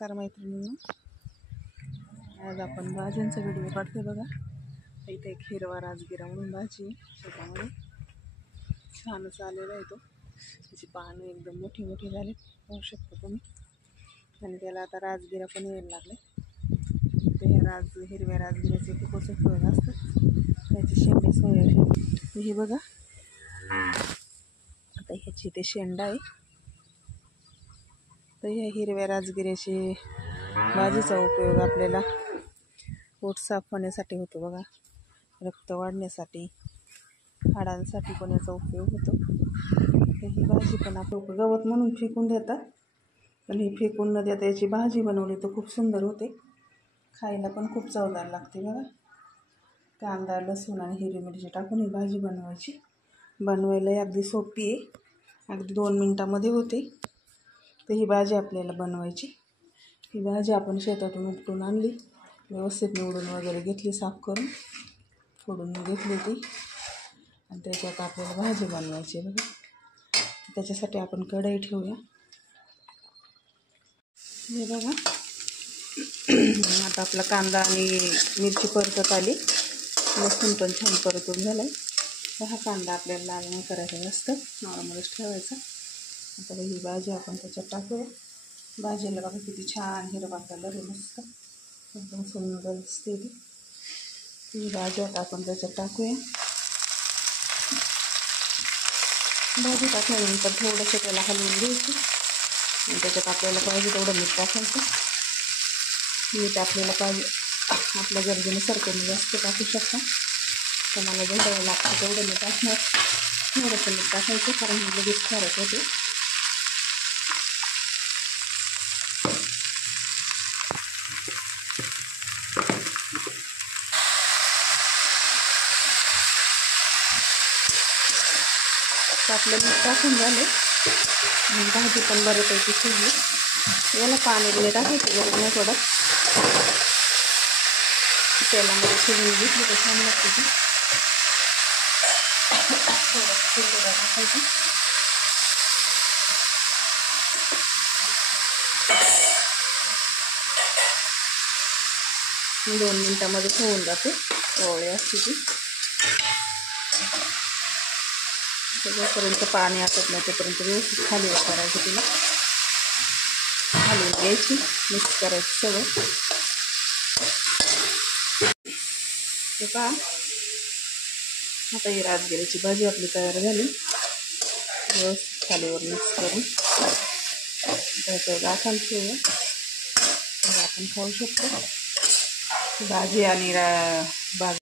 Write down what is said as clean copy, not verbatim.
नमस्कार मैत्रिणींनो, आज आपण भाज्यांचा व्हिडिओ काढतोय बघा. इथे एक हिरवा राजगिरा म्हणून भाजी शेतामध्ये छानच आलेला आहे. तो त्याची पानं एकदम मोठी मोठी झाली पाहू शकता तुम्ही. आणि त्याला आता राजगिरा पण यायला लागले. ते हिरव्या राजगिराचे खूपच उपयोग असतात. त्याची शेंडे सोया हे बघा, आता ह्याची ते शेंडा आहे. तर ह्या हिरव्या राजगिऱ्याची भाजीचा उपयोग आपल्याला पोट साफ होण्यासाठी होतो बघा, रक्त वाढण्यासाठी, हाडांसाठी पण याचा उपयोग होतो. तर ही भाजी पण आपण गवत म्हणून फेकून देतात, पण ही फेकून न देता याची भाजी बनवली तर खूप सुंदर होते. खायला पण खूप चवदार लागते बघा. कांदा, लसूण आणि हिरवी मिरची टाकून ही भाजी बनवायची. बनवायला अगदी सोपी आहे, अगदी 2 मिनिटामध्ये होते. तर ही भाजी आपल्याला बनवायची. ही भाजी आपण शेतातून उपटून आणली, व्यवस्थित निवडून वगैरे घेतली, साफ करून फोडून घेतली ती, आणि त्याच्यात आपल्याला भाजी बनवायची बघा. त्याच्यासाठी आपण कढई ठेवूया. हे बघा, आता आपला कांदा आणि मिरची परतत आली, लसूण पण छान परतून झाला आहे. तर हा कांदा आपल्याला लाल नाही करायचा, जास्त नॉर्मलच ठेवायचा. आता ही भाजी आपण त्याच्यात टाकूया. भाजीला बघा किती छान हिरवा कलर आहे, मस्त एकदम सुंदर दिसते ती. ही भाजी आता आपण त्याच्यात टाकूया. भाजी टाकल्यानंतर थोडंसं त्याला हलवून घ्यायचं आणि त्याच्यात आपल्याला पाहिजे तेवढं मीठ टाकायचं. मीठ आपल्याला पाहिजे आपल्या गरजेनुसार कमी जास्त टाकू शकता. तर मला जेवढं लागतं तेवढं मीठ टाकणार, थोडंसं मीठ टाकायचं, कारण लगेच खारट होते. आपलं मीठ टाकून झाले आणि भाजी पण बऱ्यापैकी शिजली. याला पाणी वगैरे टाकायचं गरज नाही, थोडं तेलामध्ये शिजून घेतली तर छान लागते ती. थोडं शिजलं टाकायचं. 2 मिनिटामध्ये होऊन जाते. ओळी असते ती. जोपर्यंत पाणी आटत नाही तोपर्यंत व्यवस्थित खाली करायचं, तिला खाली घ्यायची, मिक्स करायचं सगळं. ते पहा, आता ही राजगिऱ्याची भाजी आपली तयार झाली. व्यवस्थित खालीवर मिक्स करून त्याचं गाठण ठेवूया. आपण खाऊ शकतो. भाजी आणि भाजी